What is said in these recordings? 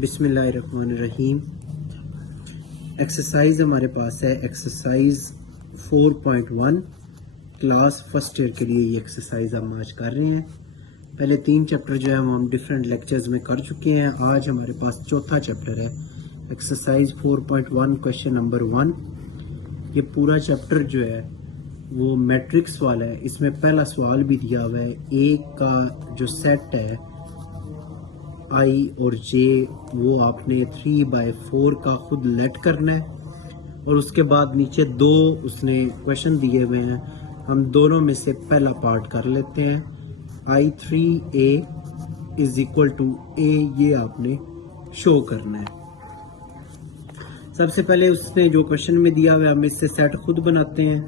बिस्मिल्लाहिर्रहमानिर्रहीम। एक्सरसाइज हमारे पास है एक्सरसाइज 4.1 क्लास फर्स्ट ईयर के लिए। ये एक्सरसाइज हम आज कर रहे हैं। पहले 3 चैप्टर जो है वो हम डिफरेंट लेक्चर्स में कर चुके हैं। आज हमारे पास चौथा चैप्टर है एक्सरसाइज 4.1 क्वेश्चन नंबर 1। ये पूरा चैप्टर जो है वो मैट्रिक्स वाला है। इसमें पहला सवाल भी दिया हुआ है, ए का जो सेट है आई और जे वो आपने 3/4 का खुद लेट करना है और उसके बाद नीचे 2 उसने क्वेश्चन दिए हुए हैं। हम दोनों में से पहला पार्ट कर लेते हैं। I3A इज इक्वल टू ए, ये आपने शो करना है। सबसे पहले उसने जो क्वेश्चन में दिया हुआ है हम इससे सेट खुद बनाते हैं।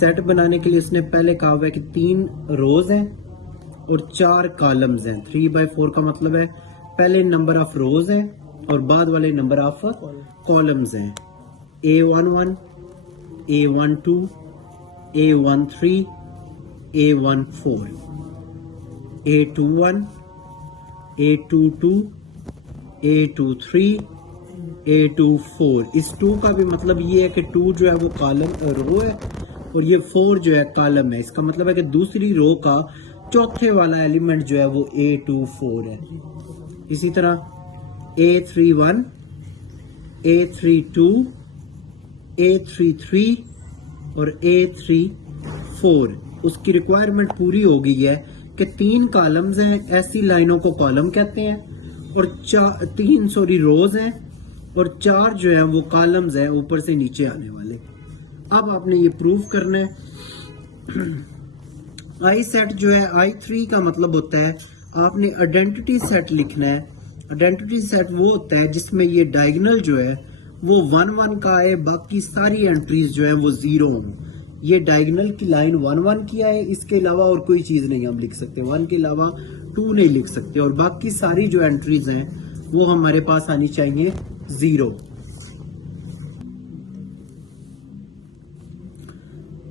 सेट बनाने के लिए उसने पहले कहा हुआ है कि 3 रोज हैं और 4 कॉलम्स हैं। 3/4 का मतलब है पहले नंबर ऑफ रोज हैं और बाद वाले नंबर ऑफ कॉलम्स हैं। A11, A12, A13, A14, A21, A22, A23, A24। इस 2 का भी मतलब ये है कि 2 जो है वो कॉलम रो है और ये 4 जो है कॉलम है। इसका मतलब है कि दूसरी रो का चौथे वाला एलिमेंट जो है वो A24 है। इसी तरह A31, A32, A33 और A34 उसकी रिक्वायरमेंट पूरी हो गई है कि 3 कॉलम्स हैं, ऐसी लाइनों को कॉलम कहते हैं, और 3 रोज हैं और 4 जो है वो कॉलम्स हैं ऊपर से नीचे आने वाले। अब आपने ये प्रूव करना है। आई सेट जो है I3 का मतलब होता है आपने आइडेंटिटी सेट लिखना है। आइडेंटिटी सेट वो होता है जिसमें ये डायगोनल जो है वो 1-1 का है, बाकी सारी एंट्रीज जो है वो 0 हों। ये डायगोनल की लाइन 1-1 की है, इसके अलावा और कोई चीज नहीं हम लिख सकते। 1 के अलावा 2 नहीं लिख सकते और बाकी सारी जो एंट्रीज हैं वो हमारे पास आनी चाहिए 0।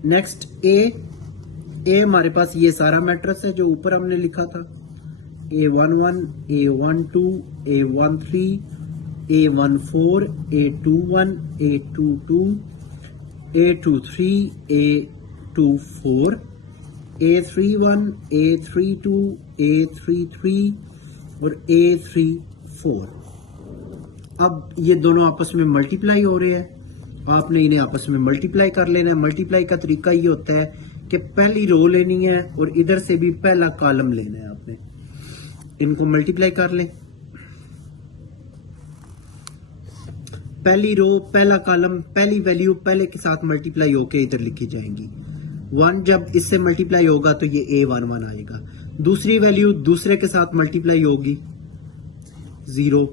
नेक्स्ट ए हमारे पास ये सारा मैट्रिक्स है जो ऊपर हमने लिखा था। A11, A12, A13, A14, A21, A22, A23, A24, A31, A32, A33 और A34। अब ये दोनों आपस में मल्टीप्लाई हो रहे हैं, आपने इन्हें आपस में मल्टीप्लाई कर लेना है। मल्टीप्लाई का तरीका ये होता है कि पहली रो लेनी है और इधर से भी पहला कॉलम लेना है। आपने इनको मल्टीप्लाई कर ले। पहली रो पहला कॉलम पहली वैल्यू पहले के साथ मल्टीप्लाई होके इधर लिखी जाएंगी। 1 जब इससे मल्टीप्लाई होगा तो ये A11 आएगा। दूसरी वैल्यू दूसरे के साथ मल्टीप्लाई होगी 0।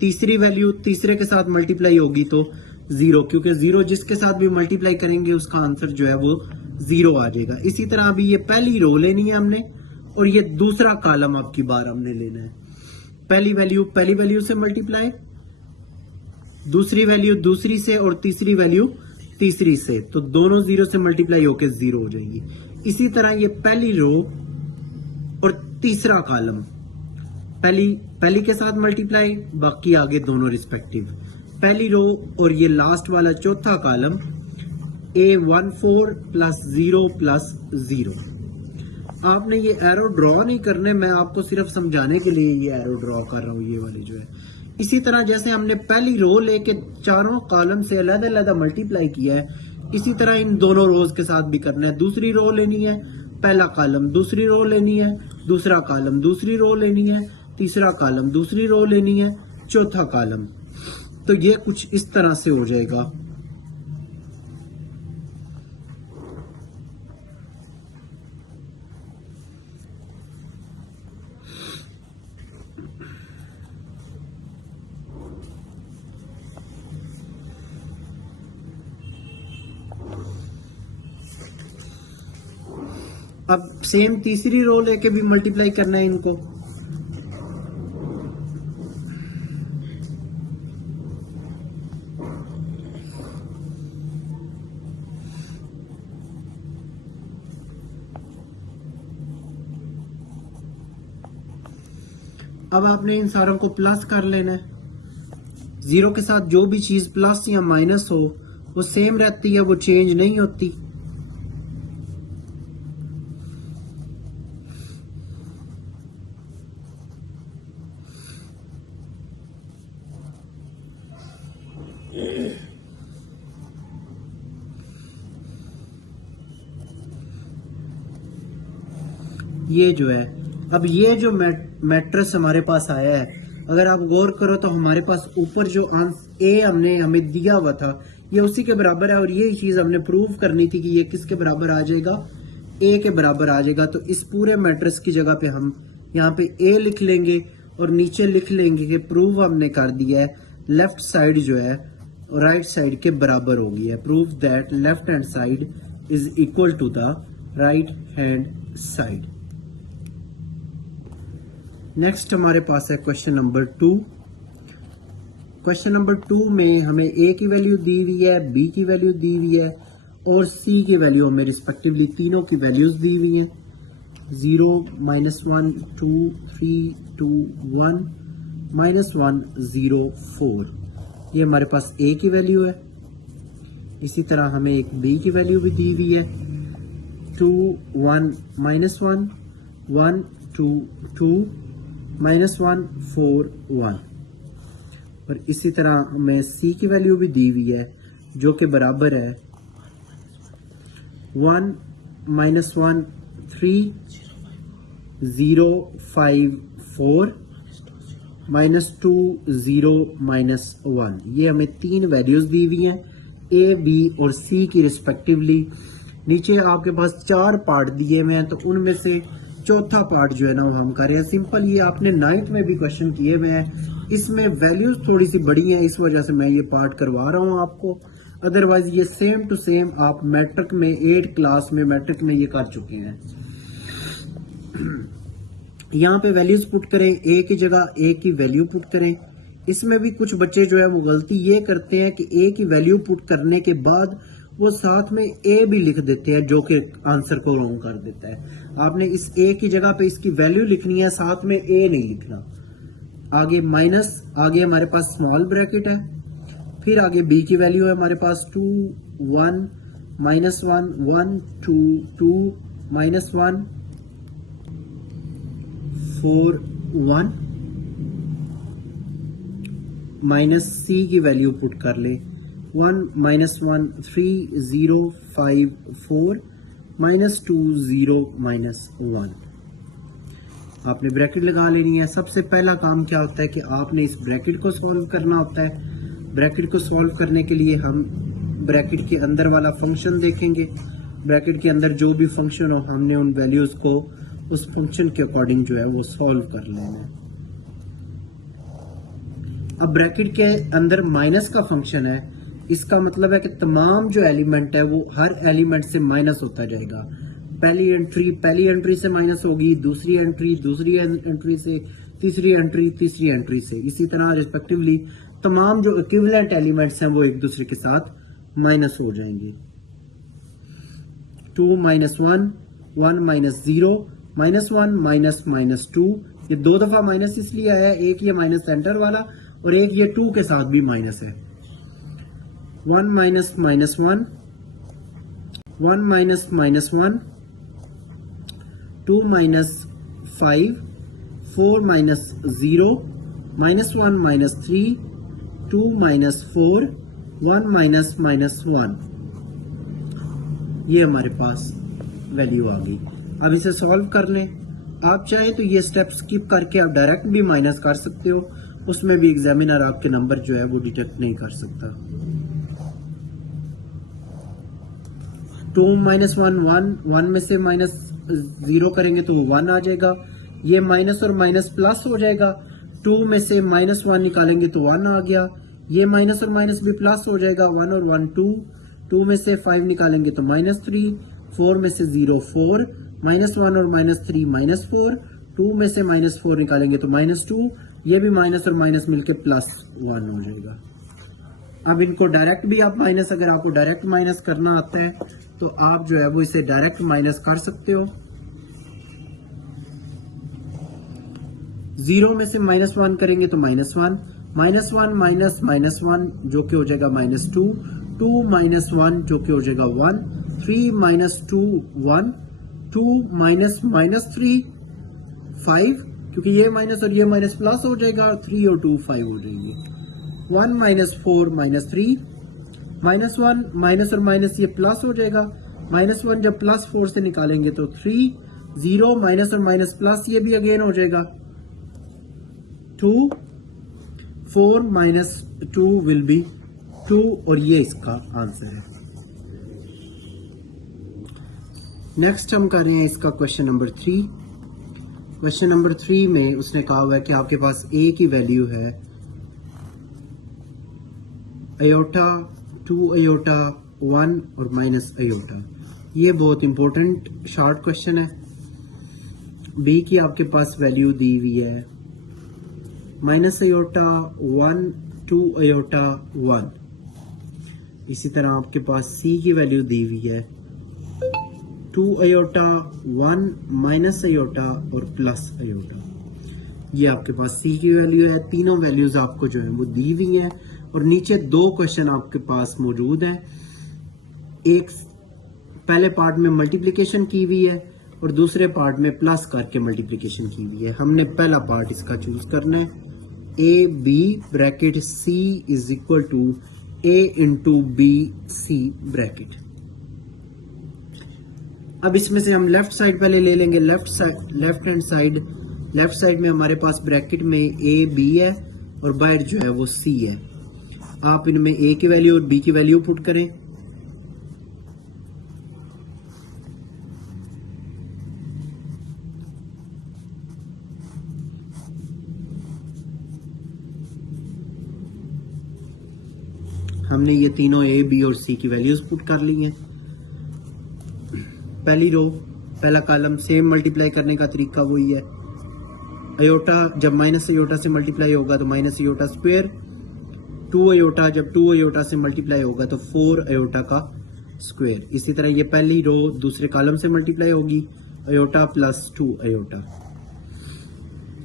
तीसरी वैल्यू तीसरे के साथ मल्टीप्लाई होगी तो 0, क्योंकि 0 जिसके साथ भी मल्टीप्लाई करेंगे उसका आंसर जो है वो 0 आ जाएगा। इसी तरह अभी ये पहली रो लेनी है हमने और ये दूसरा कॉलम आपकी बार हमने लेना है। पहली वैल्यू से मल्टीप्लाई, दूसरी वैल्यू दूसरी से और तीसरी वैल्यू तीसरी से, तो दोनों 0 से मल्टीप्लाई होकर 0 हो जाएगी। इसी तरह ये पहली रो और तीसरा कॉलम पहली के साथ मल्टीप्लाई, बाकी आगे दोनों रिस्पेक्टिव। पहली रो और ये लास्ट वाला चौथा कॉलम A14 प्लस 0 प्लस 0। आपने ये एरो ड्रॉ नहीं करने, मैं आपको सिर्फ समझाने के लिए ये एरो ड्रॉ कर रहा हूँ, ये वाली जो है। इसी तरह जैसे हमने पहली रो लेके चारों कॉलम से अलग अलग मल्टीप्लाई किया है, इसी तरह इन दोनों रोज के साथ भी करना है। दूसरी रो लेनी है, पहला कॉलम, दूसरी रो लेनी है, दूसरा कॉलम, दूसरी रो लेनी है, तीसरा कॉलम, दूसरी रो लेनी है, चौथा कॉलम। तो ये कुछ इस तरह से हो जाएगा। अब सेम तीसरी रो लेके भी मल्टीप्लाई करना है इनको। अब आपने इन सारों को प्लस कर लेना है। जीरो के साथ जो भी चीज प्लस या माइनस हो वो सेम रहती है, वो चेंज नहीं होती। ये जो है, अब ये जो मैट्रिक्स हमारे पास आया है, अगर आप गौर करो तो हमारे पास ऊपर जो ए हमने हमें दिया हुआ था ये उसी के बराबर है, और ये चीज हमने प्रूव करनी थी कि ये किसके बराबर आ जाएगा, ए के बराबर आ जाएगा। तो इस पूरे मैट्रिक्स की जगह पे हम यहाँ पे ए लिख लेंगे और नीचे लिख लेंगे कि प्रूव हमने कर दिया है लेफ्ट साइड जो है राइट साइड के बराबर हो गई है। Prove that left hand side is equal to the right hand side. Next हमारे पास है क्वेश्चन नंबर 2। क्वेश्चन नंबर 2 में हमें ए की वैल्यू दी हुई है, बी की वैल्यू दी हुई है और सी की वैल्यू हमें रिस्पेक्टिवली तीनों की वैल्यूज दी हुई है। 0, -1, 2, 3, 2, 1, -1, 0, 4। ये हमारे पास ए की वैल्यू है। इसी तरह हमें एक बी की वैल्यू भी दी हुई है, 2, 1, -1, 1, 2, 2, -1, 4, 1। और इसी तरह हमें सी की वैल्यू भी दी हुई है जो कि बराबर है 1, -1, 3, 0, 5, 4, -2, 0, -1। ये हमें तीन वैल्यूज दी हुई हैं ए, बी और सी की रिस्पेक्टिवली। नीचे आपके पास 4 पार्ट दिए हुए हैं, तो उनमें से चौथा पार्ट जो है ना वो हम कर रहे हैं। सिंपल, ये आपने 9th में भी क्वेश्चन किए हुए हैं, इसमें वैल्यूज थोड़ी सी बड़ी हैं, इस वजह से मैं ये पार्ट करवा रहा हूँ आपको। अदरवाइज ये सेम टू सेम आप मैट्रिक में 8 क्लास में मैट्रिक में ये कर चुके हैं। यहाँ पे वैल्यूज पुट करें, ए की जगह ए की वैल्यू पुट करें। इसमें भी कुछ बच्चे जो है वो गलती ये करते हैं कि ए की वैल्यू पुट करने के बाद वो साथ में ए भी लिख देते हैं, जो कि आंसर को रॉन्ग कर देता है। आपने इस ए की जगह पे इसकी वैल्यू लिखनी है, साथ में ए नहीं लिखना। आगे माइनस, आगे हमारे पास स्मॉल ब्रैकेट है, फिर आगे बी की वैल्यू है हमारे पास 2, 1, -1, 1, 2, 2, -1, 4, 1, माइनस सी की वैल्यू पुट कर ले 1, -1, 3, 0, 5, 4, -2, 0, -1। आपने ब्रैकेट लगा लेनी है। सबसे पहला काम क्या होता है कि आपने इस ब्रैकेट को सॉल्व करना होता है। ब्रैकेट को सॉल्व करने के लिए हम ब्रैकेट के अंदर वाला फंक्शन देखेंगे। ब्रैकेट के अंदर जो भी फंक्शन हो हमने उन वैल्यूज को उस फंक्शन के अकॉर्डिंग जो है वो सॉल्व कर लेना है। अब ब्रैकेट के अंदर माइनस का फंक्शन है, इसका मतलब है कि तमाम जो एलिमेंट है वो हर एलिमेंट से माइनस होता जाएगा। पहली एंट्री से माइनस होगी, दूसरी एंट्री से, तीसरी एंट्री से, इसी तरह रिस्पेक्टिवली तमाम जो इक्विवेलेंट एलिमेंट्स हैं वो एक दूसरे के साथ माइनस हो जाएंगे। 2, -1, 1, -0, -1, -2। ये 2 दफा माइनस इसलिए आया है, एक ये माइनस सेंटर वाला और एक ये 2 के साथ भी माइनस है। 1, -1, 1, -1, 2, -5, 4, -0, -1, -3, 2, -4, 1, -1। ये हमारे पास वैल्यू आ गई। अब इसे सॉल्व कर लें। आप चाहें तो ये स्टेप स्किप करके आप डायरेक्ट भी माइनस कर सकते हो, उसमें भी एग्जामिनर आपके नंबर जो है वो डिटेक्ट नहीं कर सकता। 2, -1, 1 में से -0 करेंगे तो वो 1 आ जाएगा। ये माइनस और माइनस प्लस हो जाएगा। 2 में से -1 निकालेंगे तो 1 आ गया। ये माइनस और माइनस भी प्लस हो जाएगा, 1 और 1 2। 2 में से 5 निकालेंगे तो -3। 4 में से 0 4, -1 और -3 -4। 2 में से -4 निकालेंगे तो -2। ये भी माइनस और माइनस मिलके +1 हो जाएगा। अब इनको डायरेक्ट भी आप माइनस, अगर आपको डायरेक्ट माइनस करना आता है तो आप जो है वो इसे डायरेक्ट माइनस कर सकते हो। जीरो में से -1 करेंगे तो -1, -1 माइनस -1 जो कि हो जाएगा -2, 2 -1 जो कि हो जाएगा 1, 3 -2 1, 2 -3 5, क्योंकि ये माइनस और ये माइनस प्लस हो जाएगा, 3 और 2 5 हो जाएंगे, 1 -4 -3, -1 माइनस और माइनस ये प्लस हो जाएगा, -1 जब +4 से निकालेंगे तो 3, 0 माइनस और माइनस प्लस ये भी अगेन हो जाएगा 2, 4 -2 विल बी 2 और ये इसका आंसर है। नेक्स्ट हम कर रहे हैं इसका क्वेश्चन नंबर 3। क्वेश्चन नंबर 3 में उसने कहा हुआ है कि आपके पास a की वैल्यू है आयोटा, 2 आयोटा, 1 और माइनस आयोटा। ये बहुत इंपॉर्टेंट शॉर्ट क्वेश्चन है। b की आपके पास वैल्यू दी हुई है माइनस आयोटा, 1, 2 आयोटा, 1। इसी तरह आपके पास c की वैल्यू दी हुई है 2 आयोटा, 1 माइनस आयोटा और प्लस आयोटा। ये आपके पास c की वैल्यू है। तीनों वैल्यूज आपको जो है वो दी हुई है और नीचे दो क्वेश्चन आपके पास मौजूद है। एक पहले पार्ट में मल्टीप्लिकेशन की हुई है और दूसरे पार्ट में प्लस करके मल्टीप्लिकेशन की हुई है। हमने पहला पार्ट इसका चूज करना है। a b bracket c is equal to a into b c bracket. अब इसमें से हम लेफ्ट साइड पहले ले लेंगे। लेफ्ट हैंड साइड में हमारे पास ब्रैकेट में a b है और बाहर जो है वो c है। आप इनमें a की वैल्यू और b की वैल्यू पुट करें। हमने ये तीनों a b और c की वैल्यूज पुट कर ली हैं। पहली रो पहला कॉलम सेम मल्टीप्लाई करने का तरीका वही है। अयोटा जब माइनस अयोटा से मल्टीप्लाई होगा तो माइनस अयोटा स्क्वायर, 2 अयोटा जब 2 अयोटा से मल्टीप्लाई होगा तो 4 अयोटा का स्क्वायर। इसी तरह ये पहली रो दूसरे कॉलम से मल्टीप्लाई होगी, अयोटा प्लस 2 अयोटा।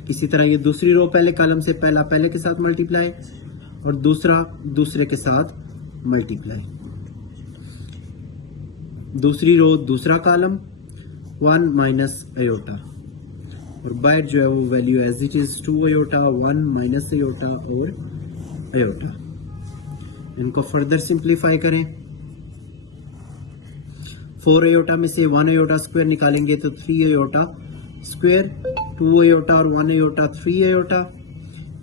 इसी तरह ये दूसरी रो पहले कॉलम से पहला पहले के साथ मल्टीप्लाई और दूसरा दूसरे के साथ मल्टीप्लाई। दूसरी रो दूसरा कॉलम 1 माइनस अयोटा और बाहर जो है वो value as it is 2 iota, 1 minus iota और अयोटा। इनको फर्दर सिंप्लीफाई करें। 4 अयोटा में से 1 अयोटा स्क्वायर निकालेंगे तो 3 अयोटा स्क्वायर, 2 अयोटा और 1 अयोटा 3 अयोटा।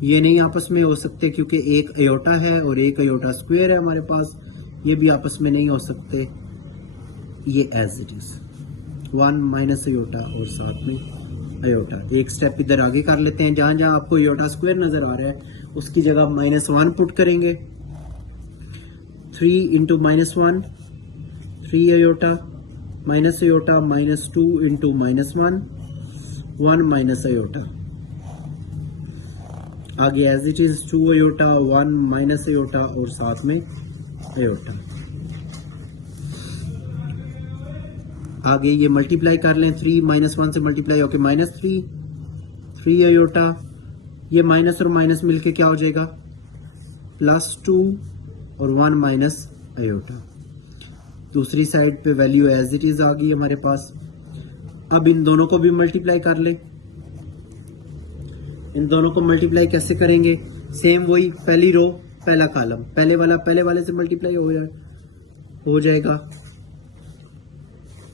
ये नहीं आपस में हो सकते क्योंकि एक अयोटा है और एक अयोटा स्क्वायर है हमारे पास, ये भी आपस में नहीं हो सकते। ये as it is 1 minus iota और साथ में अयोटा। एक स्टेप इधर आगे कर लेते हैं। जहां जहां आपको अयोटा स्क्वायर नजर आ रहा है उसकी जगह -1 पुट करेंगे। 3 into -1 3 iota, minus iota -2 into -1 1 minus iota. आगे as it is 2 iota, 1 minus iota और साथ में अयोटा। आगे ये मल्टीप्लाई कर लें। 3 -1 से मल्टीप्लाई होके -3 अयोटा। ये माइनस और माइनस मिलके क्या हो जाएगा +2 और 1 माइनस अयोटा। दूसरी साइड पे वैल्यू एज इट इज आ गई हमारे पास। अब इन दोनों को भी मल्टीप्लाई कर लें। इन दोनों को मल्टीप्लाई कैसे करेंगे? सेम वही, पहली रो पहला कॉलम, पहले वाला पहले वाले से मल्टीप्लाई हो जाएगा,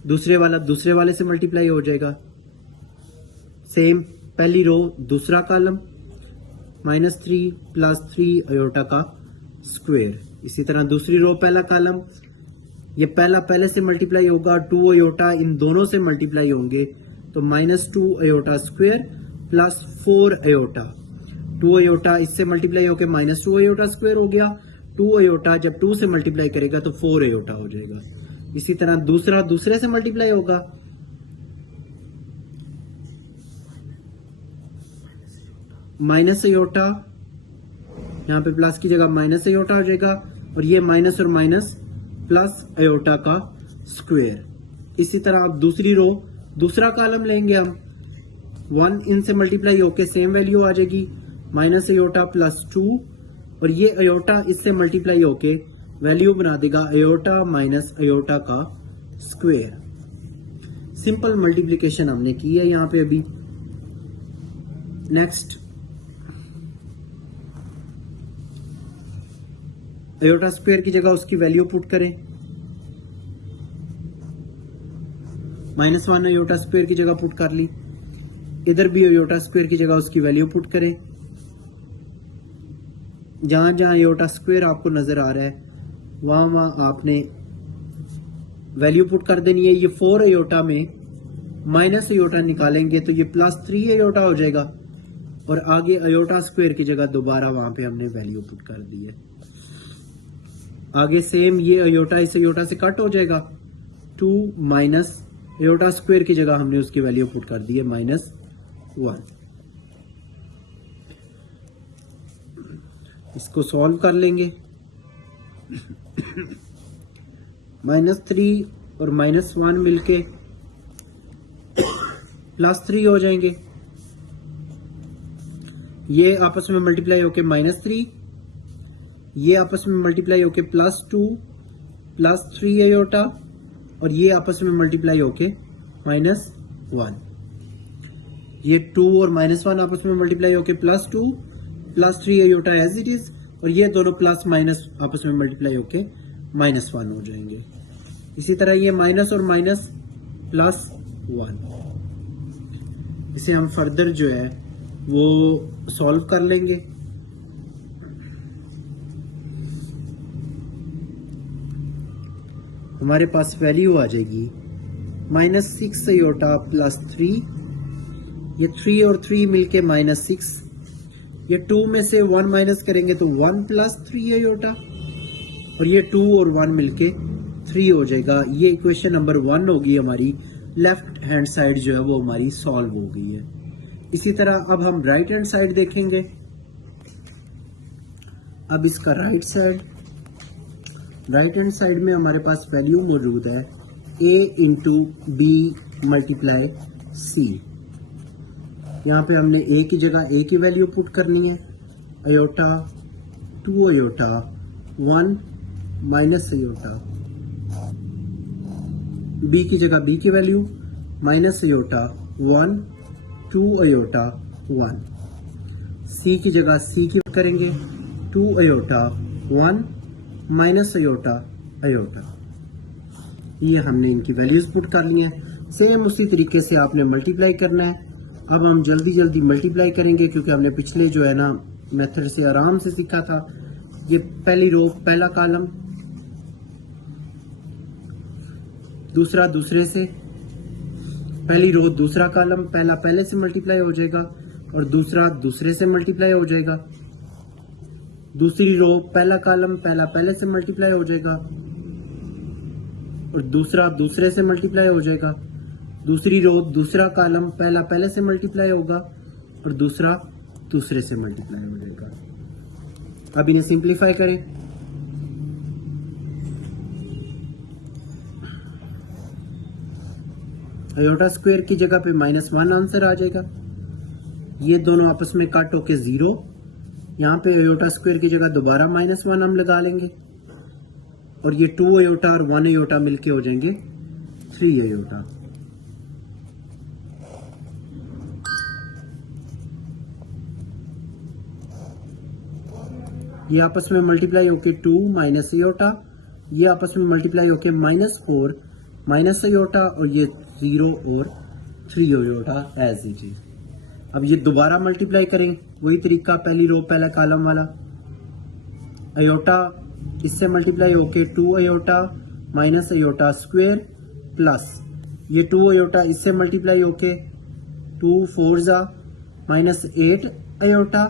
दूसरे वाला दूसरे वाले से मल्टीप्लाई हो जाएगा। सेम पहली रो दूसरा कॉलम -3 + 3 अयोटा का स्क्वायर। इसी तरह दूसरी रो पहला कॉलम, ये पहला पहले से मल्टीप्लाई होगा, 2 अयोटा इन दोनों से मल्टीप्लाई होंगे तो -2 iota square plus 4 iota. 2 iota इससे मल्टीप्लाई होकर -2 अयोटा स्क्वायर हो गया। 2 अयोटा जब 2 से मल्टीप्लाई करेगा तो 4 अयोटा हो जाएगा। इसी तरह दूसरा दूसरे से मल्टीप्लाई होगा, माइनस अयोटा, यहाँ पे प्लस की जगह माइनस अयोटा हो जाएगा और ये माइनस और माइनस प्लस अयोटा का स्क्वायर। इसी तरह आप दूसरी रो दूसरा कॉलम लेंगे हम, 1 इनसे मल्टीप्लाई होके सेम वैल्यू आ जाएगी, माइनस अयोटा प्लस 2, और ये अयोटा इससे मल्टीप्लाई होके वैल्यू बना देगा अयोटा माइनस अयोटा का स्क्वायर। सिंपल मल्टीप्लिकेशन हमने की है यहां पे अभी। नेक्स्ट अयोटा स्क्वायर की जगह उसकी वैल्यू पुट करें, -1 अयोटा स्क्वायर की जगह पुट कर ली। इधर भी अयोटा स्क्वायर की जगह उसकी वैल्यू पुट करें। जहां जहां अयोटा स्क्वायर आपको नजर आ रहा है वहां वहां आपने वैल्यू पुट कर देनी है। ये 4 अयोटा में माइनस अयोटा निकालेंगे तो ये +3 अयोटा हो जाएगा, और आगे अयोटा स्क्वायर की जगह दोबारा वहां पे हमने वैल्यू पुट कर दी है। आगे सेम ये अयोटा इस अयोटा से कट हो जाएगा, 2 माइनस अयोटा स्क्वायर की जगह हमने उसकी वैल्यू पुट कर दी है -1। इसको सॉल्व कर लेंगे। -3 और -1 मिलके +3 हो जाएंगे। ये आपस में मल्टीप्लाई होके -3, ये आपस में मल्टीप्लाई होके +2 +3 अयोटा, और ये आपस में मल्टीप्लाई होके -1। ये 2 और -1 आपस में मल्टीप्लाई होके +2 +3 अयोटा एज इट इज, और ये दोनों प्लस माइनस आपस में मल्टीप्लाई होके -1 हो जाएंगे। इसी तरह ये माइनस और माइनस +1। इसे हम फर्दर जो है वो सॉल्व कर लेंगे। हमारे पास वैल्यू आ जाएगी -6 अयोटा +3, ये 3 और 3 मिलके -6, ये 2 में से 1 माइनस करेंगे तो 1 +3 अयोटा, और ये 2 और 1 मिलके 3 हो जाएगा। ये इक्वेशन नंबर 1 होगी हमारी। लेफ्ट हैंड साइड जो है वो हमारी सॉल्व हो गई है। इसी तरह अब हम राइट हैंड साइड देखेंगे। अब इसका राइट हैंड साइड में हमारे पास वैल्यू मौजूद है a into B multiply C. यहाँ पे हमने a की जगह a की वैल्यू पुट करनी है, iota 2 iota 1 minus iota, b की जगह b की value minus iota 1 2 iota 1, c की जगह c की करेंगे 2 अयोटा 1 माइनस अयोटा अयोटा। ये हमने इनकी वैल्यूज पुट कर ली हैं। सेम उसी तरीके से आपने मल्टीप्लाई करना है। अब हम जल्दी जल्दी मल्टीप्लाई करेंगे क्योंकि हमने पिछले जो है ना मेथड से आराम से सीखा था। ये पहली रो पहला कॉलम, दूसरा दूसरे से, पहली रो दूसरा कॉलम, पहला पहले से मल्टीप्लाई हो जाएगा और दूसरा दूसरे से मल्टीप्लाई हो जाएगा। दूसरी रो पहला कॉलम, पहला पहले से मल्टीप्लाई हो जाएगा और दूसरा दूसरे से मल्टीप्लाई हो जाएगा। दूसरी रो दूसरा कॉलम, पहला पहले से मल्टीप्लाई होगा और दूसरा दूसरे से मल्टीप्लाई हो जाएगा। अब इन्हें सिंप्लीफाई करें। अयोटा स्क्वायर की जगह पे -1 आंसर आ जाएगा। ये दोनों आपस में कट होके 0। यहाँ पे अयोटा स्क्वायर की जगह दोबारा -1 हम लगा लेंगे और ये 2 अयोटा और 1 अयोटा मिलके हो जाएंगे 3 अयोटा। ये आपस में मल्टीप्लाई होके 2 माइनस अयोटा, ये आपस में मल्टीप्लाई होके -4 माइनस अयोटा और ये 0 और 3 अयोटा एज इट इज। अब ये दोबारा मल्टीप्लाई करें, वही तरीका, पहली रो पहला कॉलम वाला। अयोटा इससे मल्टीप्लाई होके 2 iota minus iota square plus ये 2 अयोटा इससे मल्टीप्लाई होके 2 4 जा -8 अयोटा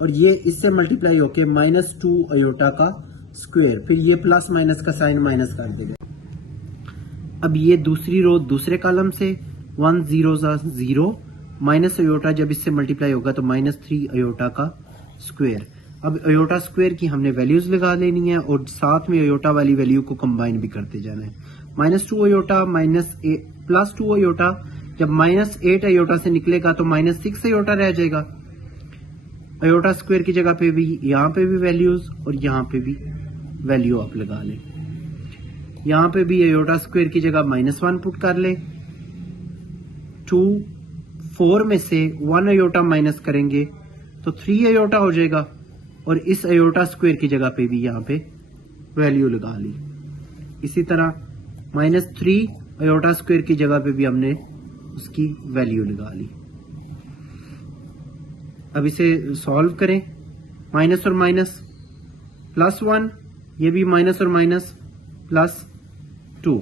और ये इससे मल्टीप्लाई होके -2 अयोटा का स्क्वायर। फिर ये प्लस माइनस का साइन माइनस कर देगा। अब ये दूसरी रो दूसरे कॉलम से 1 0 जा 0 माइनस अयोटा जब इससे मल्टीप्लाई होगा तो -3 अयोटा का स्क्वायर। अब अयोटा स्क्वायर की हमने वैल्यूज लगा लेनी है और साथ में अयोटा वाली वैल्यू को कंबाइन भी करते जाना है। -2 अयोटा +2 अयोटा जब -8 अयोटा से निकलेगा तो -6 अयोटा रह जाएगा। अयोटा स्क्वायर की जगह पे भी यहाँ पे भी वैल्यूज और यहाँ पे भी वैल्यू आप लगा लें। यहाँ पे भी अयोटा स्क्वायर की जगह -1 पुट कर ले। 4 में से 1 अयोटा माइनस करेंगे तो 3 अयोटा हो जाएगा और इस अयोटा स्क्वायर की जगह पे भी यहाँ पे वैल्यू लगा ली। इसी तरह -3 अयोटा स्क्वायर की जगह पे भी हमने उसकी वैल्यू लगा ली। अब इसे सॉल्व करें, माइनस और माइनस +1, ये भी माइनस और माइनस +2,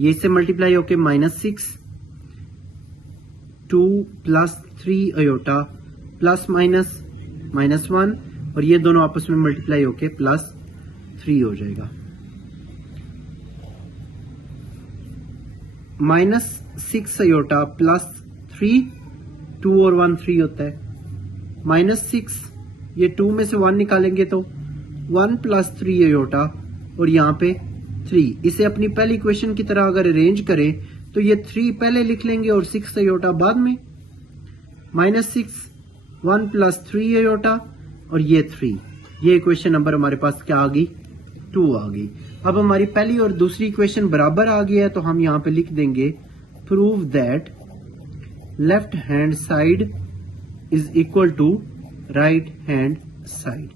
ये इससे मल्टीप्लाई होके -6, 2 + 3 अयोटा प्लस माइनस -1 और ये दोनों आपस में मल्टीप्लाई होके +3 हो जाएगा। -6 अयोटा +3, 2 और 1 3 होता है। -6, ये 2 में से 1 निकालेंगे तो 1 + 3 अयोटा और यहाँ पे 3। इसे अपनी पहली इक्वेशन की तरह अगर अरेंज करें तो ये 3 पहले लिख लेंगे और 6 अयोटा बाद में। -6, 1 + 3 अयोटा और ये 3। ये इक्वेशन नंबर हमारे पास क्या आ गई? 2 आ गई। अब हमारी पहली और दूसरी इक्वेशन बराबर आ गई है तो हम यहाँ पे लिख देंगे prove that left hand side is equal to right hand side.